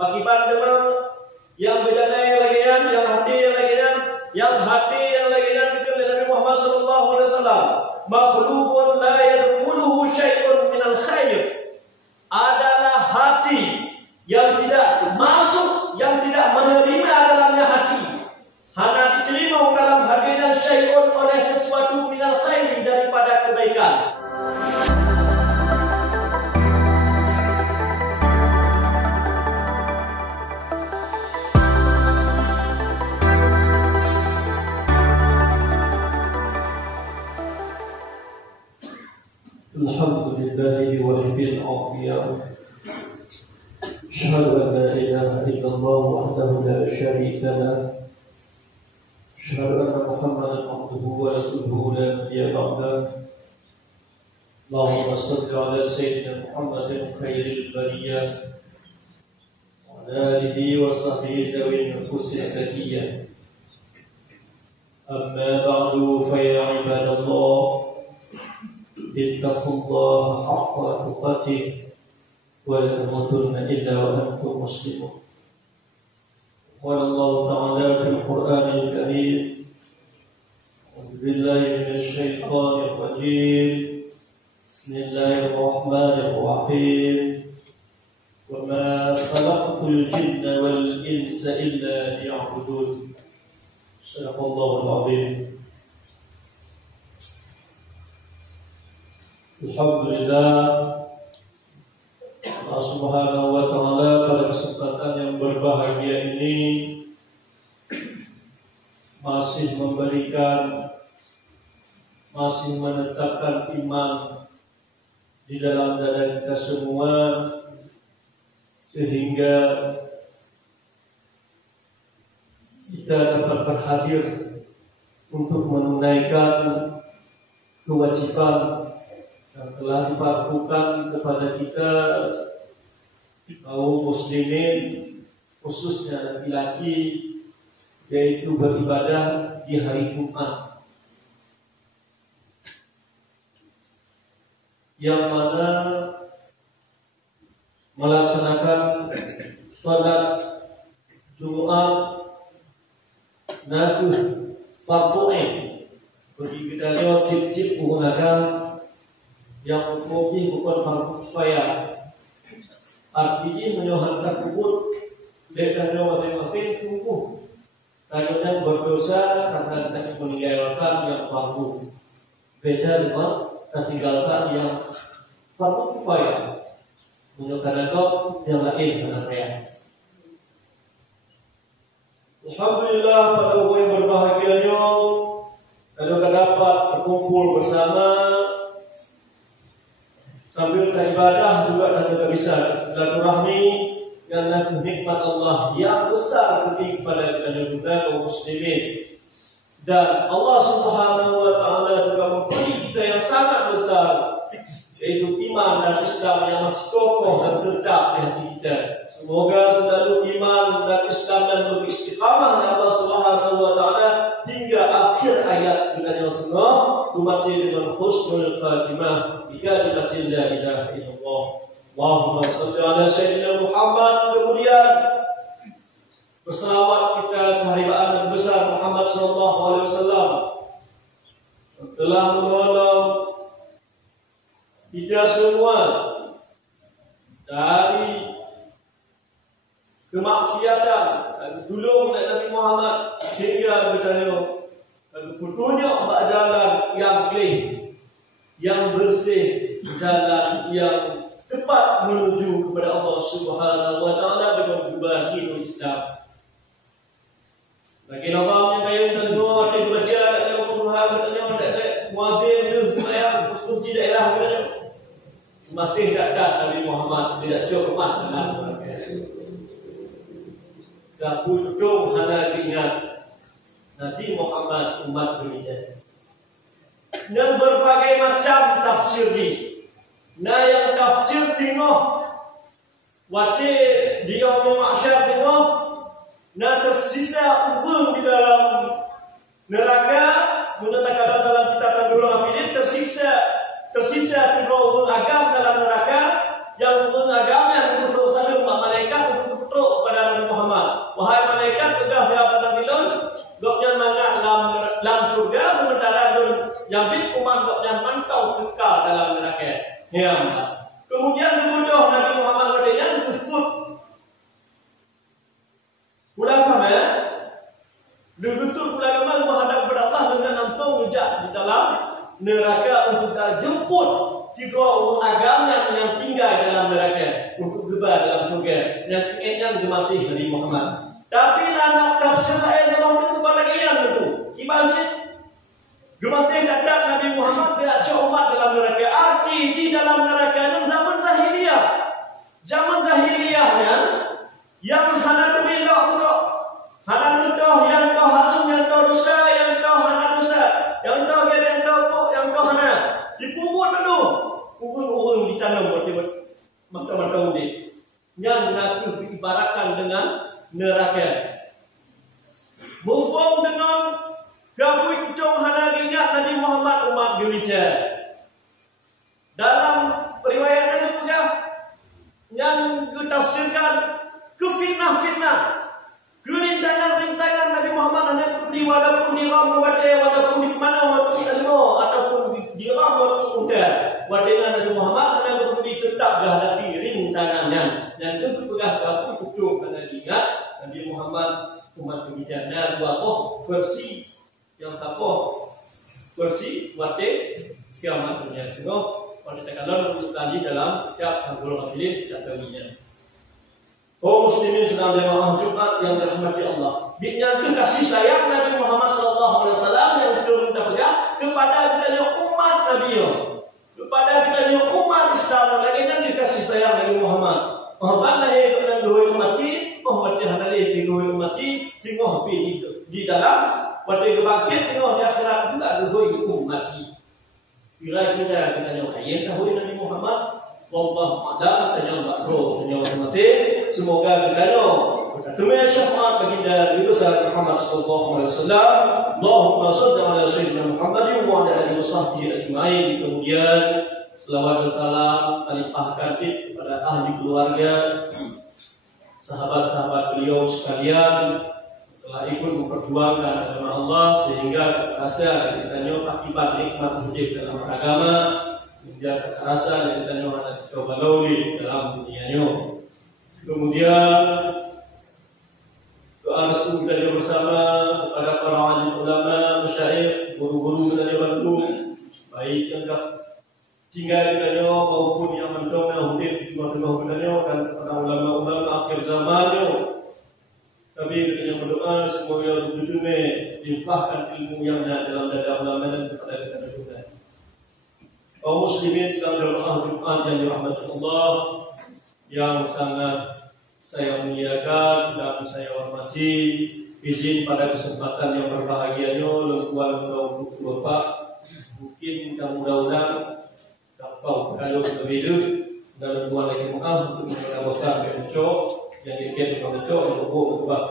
Akibat memang yang berjanai lagi yang hati yang lagi dikir Nabi Muhammad sallallahu alaihi wasallam. Makhluqun la yadkhuluhu syai'un minal khair. Adalah hati yang tidak masuk, yang tidak menerima dalamnya hati. Hanya diterima dalam hati dan syai'un oleh sesuatu minal khair daripada kebaikan. Alhamdulillahi walhamdulillah Asyhadu an la ilaha illallah wahdahu la syarika lah Asyhadu anna Muhammadan abduhu wa rasuluhu la nabiyya ba'dah Allahumma salli ala sayyidina Muhammadin khairil bariyah wa ala alihi wa sahbihi zawin nufusis zakiyah Amma ba'du fa ya ibadallah اتقوا الله حق تقاته ولا تموتن الا وانتم مسلمون قال الله تعالى في القران الكريم اعوذ بالله من الشيطان الرجيم بسم الله الرحمن الرحيم وما خلقت الجن والانس الا ليعبدون صدق الله العظيم. Alhamdulillah, Allah Subhanahu wa Ta'ala pada kesempatan yang berbahagia ini masih menetapkan iman di dalam dada kita semua, sehingga kita dapat berhadir untuk menunaikan kewajiban yang telah dilakukan kepada kita kaum muslimin, khususnya laki-laki, yaitu beribadah di hari Jumat, yang mana melaksanakan salat Jumat naku fardu'ain bagi kita wajib menggunakan yang mungkin bukan fardu kifayah. Artinya menyohan takut dengan masing-masing sungguh karena berdosa karena tidak meninggalkan yang fardu. Beda dengan meninggalkan yang fardu kifayah. Menyokan yang lain sebenarnya. Alhamdulillah, pada orang yang berbahagianya kalau dapat berkumpul bersama sambil beribadah juga dan bisa silaturahmi karena nikmat Allah yang besar sekali kepada kita juga kaum muslimin, dan Allah Subhanahu wa Ta'ala juga memberi kita yang sangat besar, yaitu iman dan Islam yang masih kokoh dan tetap di hati kita. Semoga selalu iman dan Islam dan beristiqamah di Allah Subhanahu wa Ta'ala hingga akhir ayat kita yang semua umat dengan husnul khatimah bikalimatin la ilaha illallah. Allahumma salli ala sayyidina Muhammad. Kemudian berselawat kita kehariban besar Muhammad sallallahu alaihi wasallam telah menolong kita semua dari kemaksiatan dan tolong Nabi Muhammad hingga bertanya petunjuk jalan yang clear, yang bersih, jalan yang tepat menuju kepada Allah Subhanahu wa Ta'ala dengan berbagi Islam. Bagi orang yang kaya dengar dia baca dalam Quran katanya ada muadzin itu sembahyang di daerah katanya. Masih datang Nabi Muhammad tidak cukup dalam dan putung hana ingat Nabi Muhammad umat demikian. Dan berbagai macam tafsir ni. Nah yang tafsir tengok wate dia masyarakat tengok nah tersisa ubung di dalam neraka, menetapkan dalam kitab Nurul Afidin tersisa ubung agam dalam neraka, yang ubung agam yang untuk selalu malaikat untuk neraka untuk jemput 3 orang agama yang tinggal dalam neraka untuk gebar dalam surga. Yang keenam masih Nabi Muhammad. Tapi anak tafsir ayat dalam itu pada kalian tentu. Kiban sih. Gemasih datang Nabi Muhammad dia ajak umat dalam neraka. Arti di dalam neraka dalam zaman jahiliyah. Zaman jahiliyahnya yang hana bila tu hana nutoh yang kau hatung yang kau dosa yang kau hana dosa yang kau gede yang kau hana dikubur dulu kubur orang ditanam macam-macam ni yang nak diibaratkan dengan neraka. Berhubung dengan gabui kucing hana ingat Nabi Muhammad umat Indonesia. Dalam riwayat itu juga yang ditafsirkan kefitnah-fitnah, kerintangan-rintangan Nabi Muhammad hanya di walaupun di ram walaupun di mana walaupun di ataupun di ram walaupun udah wadena Nabi Muhammad hanya tetap dihadapi rintangannya dan itu pegah gabui kucing hana ingat Nabi Muhammad umat Indonesia. Dan buat versi yang siapa versi wate kiamat dunia itu pada tekanan untuk tadi dalam kitab Sahihul Muslim jatuhnya. Kaum muslimin sedang jemaah Jumat yang dirahmati Allah. Dinyatakan kasih sayang Nabi Muhammad SAW yang kita minta pegang kepada kita umat Nabi, kepada kita umat Islam lagi dan dikasih sayang Nabi Muhammad. Muhammad lahir dengan dua mati, Muhammad lahir di dua mati, tengok di dalam pada kebangkit tengok di akhirat juga dua mati. Bila kita ayat tahu Nabi Muhammad, wallahu a'lam, tanya makro, tanya masing-masing. Semoga kita Tumai syafaat baginda Nabi besar Muhammad sallallahu alaihi wasallam. Allahumma shalli ala sayyidina Muhammadin wa ala alihi washabbihi ajma'in. Kemudian selawat dan salam limpahkan kepada ahli keluarga, sahabat-sahabat beliau sekalian telah ikut memperjuangkan agama Allah sehingga rasa ditanya akibat nikmat wujud dalam agama, sehingga rasa ditanya ada coba lauli dalam dunianya. Kemudian doa restu kita bersama kepada para alim ulama, masyayikh, guru-guru kita bantu, baik yang tinggal kita maupun yang mencoba hidup di tengah-tengah kita dan para ulama-ulama akhir zamannya. Kami kita berdoa semoga betul-betul infahkan ilmu yang ada dalam dada ulama dan kepada kita juga. Kaum muslimin sedang berdoa Jumat yang dirahmati Allah, yang sangat saya muliakan dan saya hormati. Izin pada kesempatan yang berbahagianya lengkuan Bapak mungkin mudah-mudahan kapau kalau berbeda dan lengkuan lagi maaf untuk mengabarkan kencok yang dikit kencok yang berbuat.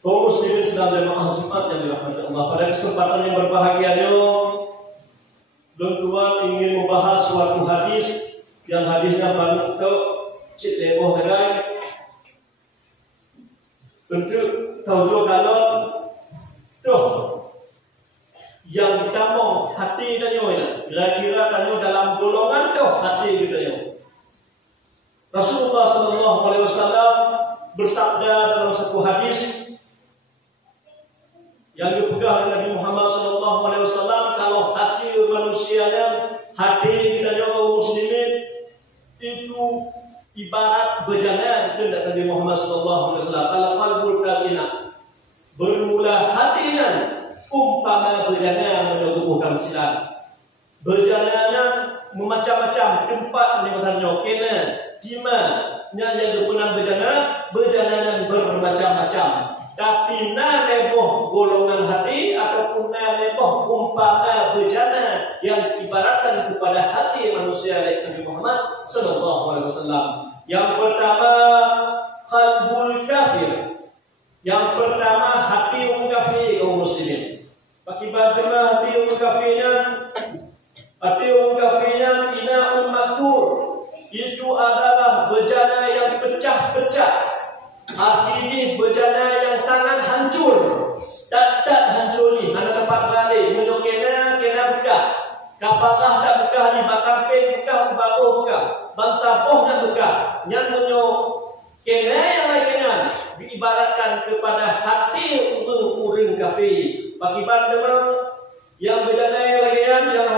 Kaum muslimin sedang jemaah Jumat yang dirahmati Allah, pada kesempatan yang berbahagianya lengkuan ingin membahas suatu hadis yang hadisnya banyak cik leboh gerai untuk tahu kalau tuh yang pertama hati kita ya, kira-kira tanya dalam golongan tuh hati kita ya. Rasulullah sallallahu alaihi wasallam bersabda dalam satu hadis yang dipegang oleh Nabi Muhammad sallallahu alaihi wasallam, kalau hati manusianya, hati kita kaum muslimin itu ibarat berjalan kepada Nabi Muhammad sallallahu alaihi wasallam. Kalau qalbul kalina bermula hatinya umpama berjalan menuju tubuh silam. Berjalan memacam-macam tempat yang kena kima yang berpunang berjalan bermacam-macam. Tapi na leboh golongan hati ataupun na leboh umpama berjalan yang ibaratkan kepada hati manusia Nabi Muhammad sallallahu alaihi wasallam. Yang pertama qalbul kafir. Yang pertama hati orang kafir kaum muslimin. Bagaimana hati orang kafirnya? Hati orang kafirnya ina'un maktur. Itu adalah bejana yang pecah-pecah. Hati ini bejana yang sangat hancur. Tak hancur ni. Mana tempat balik. Menurut kena bekah. Kapagah tak bekah ni. Bakamping bekah. Baruh bekah. Bantapoh dan bekah. Yang menurut kena yang lainnya diibaratkan kepada hati orang kafir. Bagi pandang yang bejana yang lainnya yang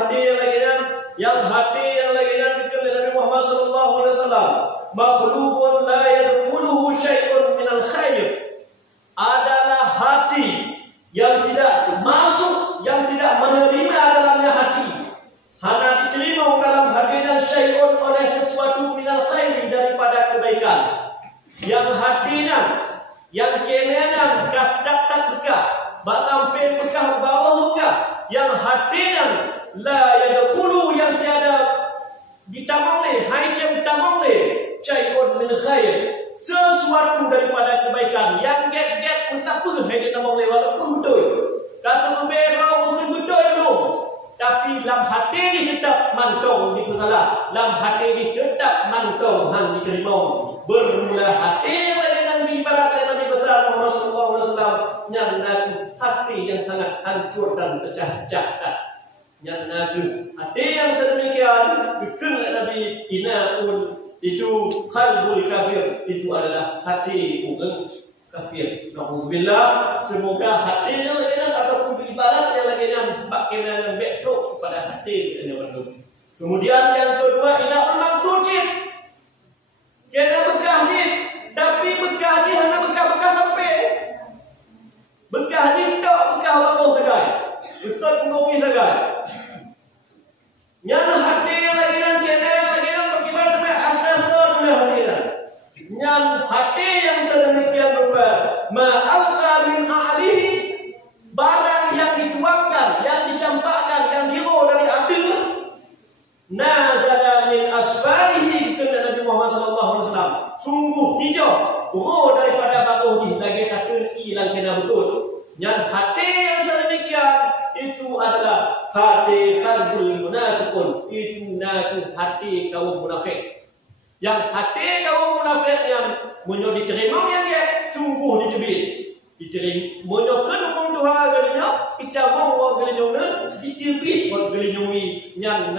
yang kenenan tak bekah, bak sampai bekah bawah bekah, yang hatinan la yadkhulu yang tiada ditamamle, haicem tamamle, syai'un min khair, sesuatu daripada kebaikan yang get entah apa haicem tamamle walaupun betul. Kata berberau mungkin betul belum, tapi dalam hati ni tetap mantong di pahala, dalam hati ni tetap mantong hang diterima. Bermula hati yang dengan ibarat Nabi besar Muhammad sallallahu alaihi wasallam yang hati yang sangat hancur dan pecah-pecah. Yang nabi hati yang sedemikian bikin Nabi inaun itu qalbul kafir, itu adalah hati orang kafir. Alhamdulillah, semoga hati yang lain ataupun ibarat yang lain bagaimana betul kepada hati yang baru. Kemudian yang kedua inaun maksudin. Kena bekah ni, tapi bekah ni hanya bekah-bekah sampai. Bekah ni tak bekah bawah saja. Betul mengopi saja. Yang hati yang lagi nan kena lagi nan bagaimana dengan atas dengan hati nan. Yang hati yang sedemikian rupa ma'alqa min a'lihi, barang yang dituangkan, yang dicampakkan, yang diro dari api, nazala min asfalihi, kena Nabi Muhammad sallallahu alaihi wasallam sungguh hijau roh daripada bawah ni lagi kata hilang kena betul. Yang hati yang sedemikian itu adalah hati qalbul munafiqun, itu hati kaum munafik. Yang hati kaum munafik yang munyo diterima yang dia sungguh ditebit, diterima munyo kan hukum Tuhan galinya kita mau galinya ditebit buat galinyui yang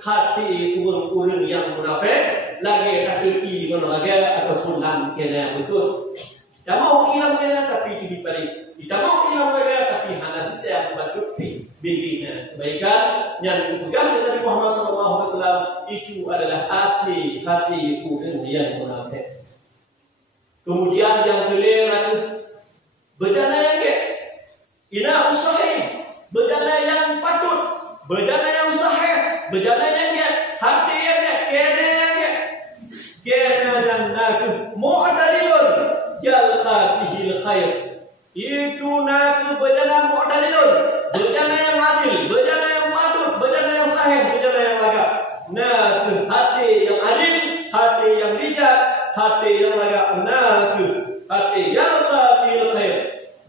hati urang-urang yang munafik lagi kaki mana lagi ataupun lam kena betul. Kita mau hilang kena tapi itu dibalik. Kita mau hilang kena tapi hanya sisa membacut bibirnya kebaikan yang dipegang Nabi Muhammad SAW itu adalah hati urang yang munafik. Kemudian yang kelima itu bejana yang ke, ina sahih, bejana yang patut, bejana yang sahih, bejana yang ke, hati yang ke, kena yang ke, kena dan naku mu'tadilun yalqa fihil khair. Itu naku bejana mu'tadilun, bejana yang adil, bejana yang patut, bejana yang sahih, bejana yang laga. Naku hati yang adil, hati yang bijak, hati yang laga. Naku hati yalqa fihil khair.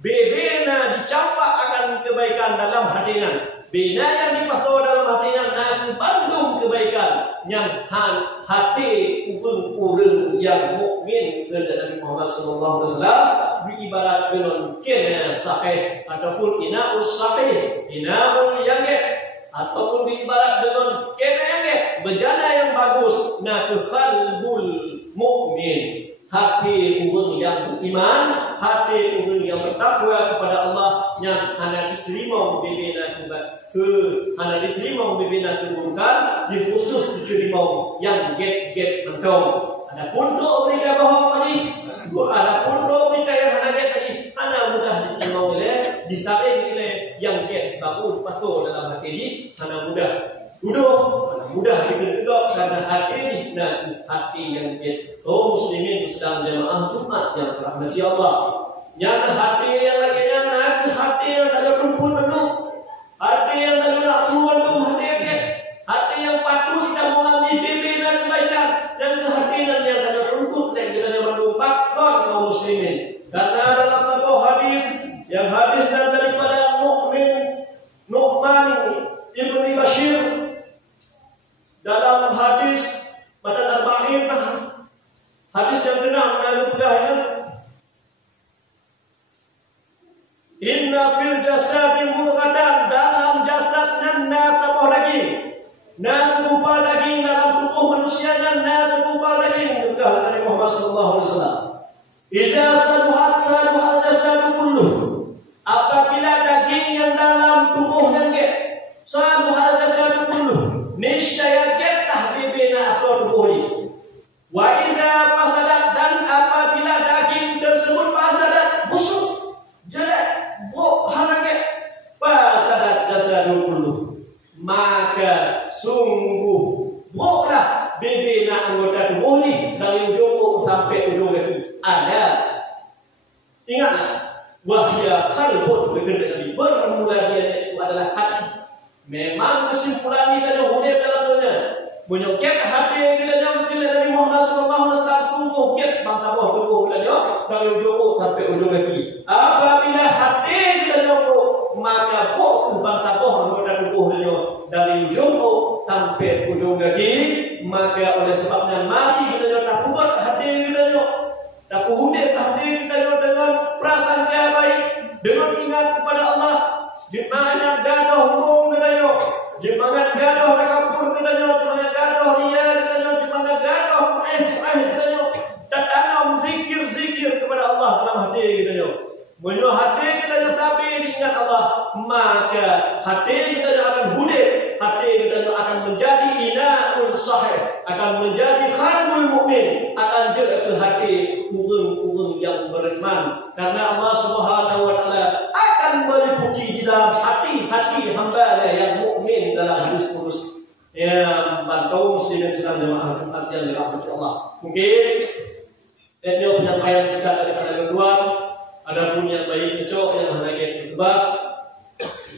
Bebena dicampak akan kebaikan dalam hatinya. Bina yang dipasau dalam hatinya naku bandung kebaikan yang hati urang yang mukmin kepada Nabi Muhammad sallallahu alaihi wasallam diibarat dengan kena sahih ataupun inaus sahih, inaul yang ataupun diibarat dengan kena yang bejana yang bagus, naku qalbul mukmin, hati urang yang beriman, hati urang yang bertakwa kepada Allah yang hanya diterima bebena hanya diterima bebena keburukan, dikhusus diterima yang get mentong. Adapun doa mereka bohong tadi, adapun doa mereka yang hanya get tadi, hanya mudah diterima oleh disaring oleh yang get bagus pasal dalam hati ini, hanya mudah duduk, mudah ditegak karena hati ini dan hati yang get. Kaum muslimin sedang jemaah Jumat yang dirahmati Allah. Yang hati yang lagi yang hati yang ada kumpul penuh, hati yang ada asuhan penuh, hati yang patuh kita mengalami bimbingan kebaikan, dan hati yang ada rumput dan kita menumpahkan kaum muslimin. Karena dalam sebuah hadis yang hadis daripada Nu'man ibn Bashir dalam hadis pada Arba'in, hadis yang ke-6 menunjukkan inna fil jasadi mudghatan, dalam jasad nanna tambah daging, na serupa daging dalam tubuh manusia dan na serupa daging, kata Nabi Muhammad sallallahu alaihi wasallam. Idza saluhat saluhal jasadu kulluh, apabila daging yang dalam tubuh dan saluhal jasadu kulluh, niscaya tahdibina akhir tubuh ini. Wa iza fasadat, dan apabila daging tersebut fasadat, busuk, jelek, buruk, hanaket, fasadat jasadu kulluh, maka sungguh buruklah bebena anggota tubuh ini dari ujung sampai ujung itu. Ada Memang kesimpulan kita yang hudib dalam dunia. Menyokit hati kita yang bila Nabi Muhammad SAW tunggu ket bangsa bawah tunggu kita yang dari ujung sampai ujung kaki. Apabila hati kita yang maka pok bangsa bawah kita tunggu kita dari ujung sampai ujung kaki. Maka oleh sebabnya mari kita yang tak buat hati kita yang tak hudib hati kita yang dengan perasaan yang baik, dengan ingat kepada Allah. Jemaah gaduh hukum kita jemaah gaduh takabur kita jemaah gaduh riya kita jemaah gaduh kita tak tanam zikir kepada Allah dalam hati kita menyuruh hati kita sampai diingat Allah, maka hati kita akan hudib, hati kita akan menjadi inaun sahih, akan menjadi khalbul mukmin, akan jadi ke hati urang-urang yang beriman, karena Allah Subhanahu wa taala akan meliputi di dalam hati-hati hamba yang mukmin dalam hadis qudus yang kaum muslimin sedang jemaah Jumat yang dirahmati Allah. Mungkin itu penyampaian singkat daripada tuan. Ada pun yang baik kecok yang hanya ketebak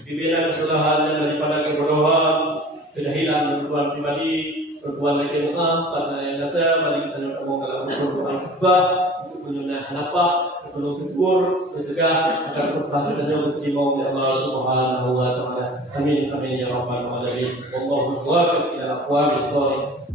dibina kesalahan daripada kebodohan, kejahilan tuan pribadi, tuan lagi maaf karena yang dasar mari kita nyata mau kalau berdoa khutbah untuk menyunah nafas, untuk syukur, sedekah agar khutbah kita untuk dimau oleh Allah Subhanahu wa taala. Amin amin ya rabbal alamin. Wallahu muwaffiq ila aqwamit thoriq.